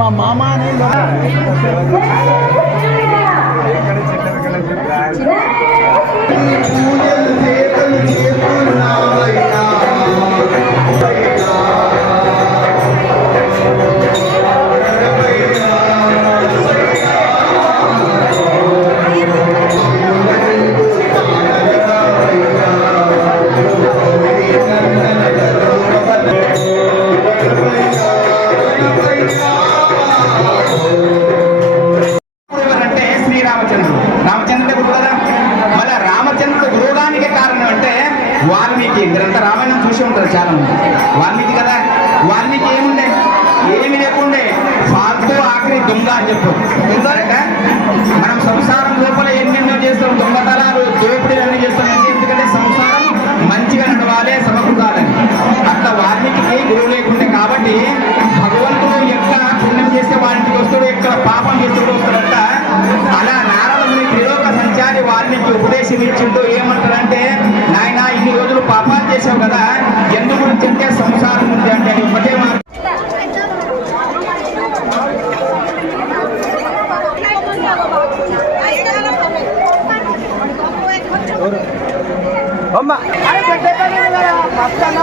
మా మామ అనే ఎక్కడ చెట్టు వాల్మీకి మీరంతా రామాయణం చూసి ఉంటారు చాలా మంది వాల్మీకి కదా? వాల్మీకి ఏముండే? ఏమి లేకుండే? ఫాల్తూ ఆఖరి దొంగ అని చెప్పు. ఎందుకంటే మనం సంసారం లోపల ఎన్నెన్నో చేస్తాం దొంగతనాలు దోపిడీ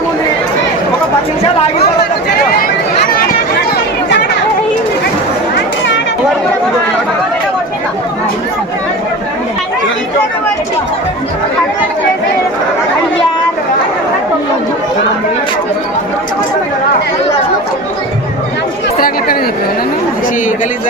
ఉంది ఒక పది నిమిషాలు ఆగి చిత్రాగ్లక్కడ చెప్పాను గలీజ్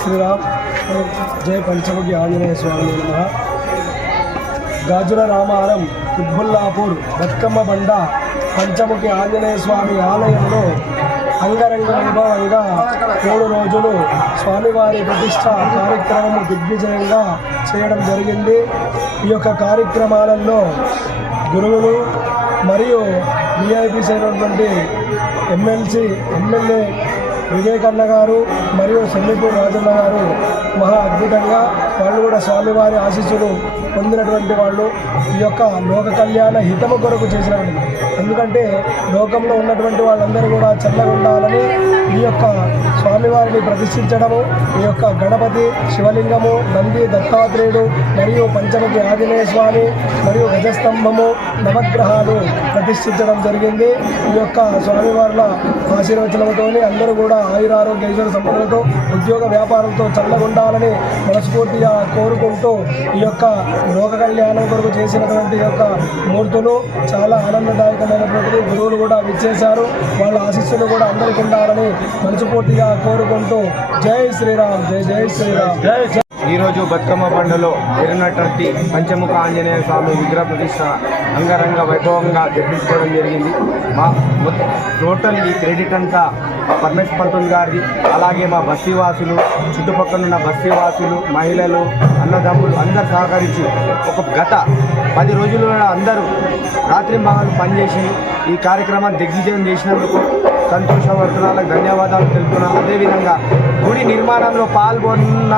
శ్రీరామ్ జయ పంచముఖి ఆంజనేయ స్వామి నమ. గాజుల రామారం కుబ్బుల్లాపూర్ బతుకమ్మ బండ పంచముఖి ఆంజనేయ స్వామి ఆలయంలో అంగరంగ వైభవంగా మూడు రోజులు స్వామివారి ప్రతిష్ట కార్యక్రమం దిగ్విజయంగా చేయడం జరిగింది. ఈ యొక్క కార్యక్రమాలలో గురువులు మరియు విఐపీస్ అయినటువంటి ఎమ్మెల్సీ ఎమ్మెల్యే వివేకన్న గారు మరియు సెల్లిపూర్ రాజన్న గారు మహా అద్భుతంగా వాళ్ళు కూడా స్వామివారి ఆశీస్సులు పొందినటువంటి వాళ్ళు. ఈ యొక్క లోక కళ్యాణ హితము కొరకు చేసినారు. ఎందుకంటే లోకంలో ఉన్నటువంటి వాళ్ళందరూ కూడా చల్లగా ఉండాలని ఈ యొక్క స్వామివారిని ప్రతిష్ఠించడము ఈ యొక్క గణపతి శివలింగము నంది దత్తాత్రేయుడు మరియు పంచముఖి ఆంజనేయ స్వామి మరియు గజస్తంభము నవగ్రహాలు ప్రతిష్ఠించడం జరిగింది. ఈ యొక్క స్వామివార్ల ఆశీర్వచనంతో అందరూ కూడా ఆయురారోగ్య ఐశ్వర్య సంపదలతో ఉద్యోగ వ్యాపారంతో చల్లగా ఉండాలని మనస్ఫూర్తిగా కోరుకుంటూ ఈ యొక్క లోక కళ్యాణం కొరకు చేసినటువంటి యొక్క మూర్తులు చాలా ఆనందదాయకమైనటువంటి గురువులు కూడా విచ్చేశారు. వాళ్ళ ఆశీస్సులు కూడా అందరికీ ఉండాలని మనస్ఫూర్తిగా కోరుకుంటూ జై శ్రీరామ్ జై జై శ్రీరామ్. జై ఈరోజు బతుకమ్మ పండుగలో జరిగినటువంటి పంచముఖ ఆంజనేయ స్వామి విగ్రహ ప్రతిష్ట అంగరంగ వైభవంగా జరిపించుకోవడం జరిగింది. మా టోటల్ ఈ క్రెడిట్ అంతా మా పరమేశ్ పంతులు గారిది అలాగే మా బస్తీవాసులు చుట్టుపక్కల ఉన్న బస్తీవాసులు మహిళలు అన్నదమ్ములు అందరు సహకరించి ఒక గత పది రోజులు అందరూ రాత్రి మహాలు పనిచేసి ఈ కార్యక్రమాన్ని దిగ్విజయం చేసినందుకు సంతోషవర్తనాలకు ధన్యవాదాలు తెలుపుతున్నాను అదేవిధంగా గుడి నిర్మాణంలో పాల్గొన్న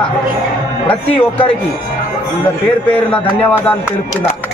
ప్రతి ఒక్కరికి పేరు పేరున ధన్యవాదాలు తెలుపుతున్నాను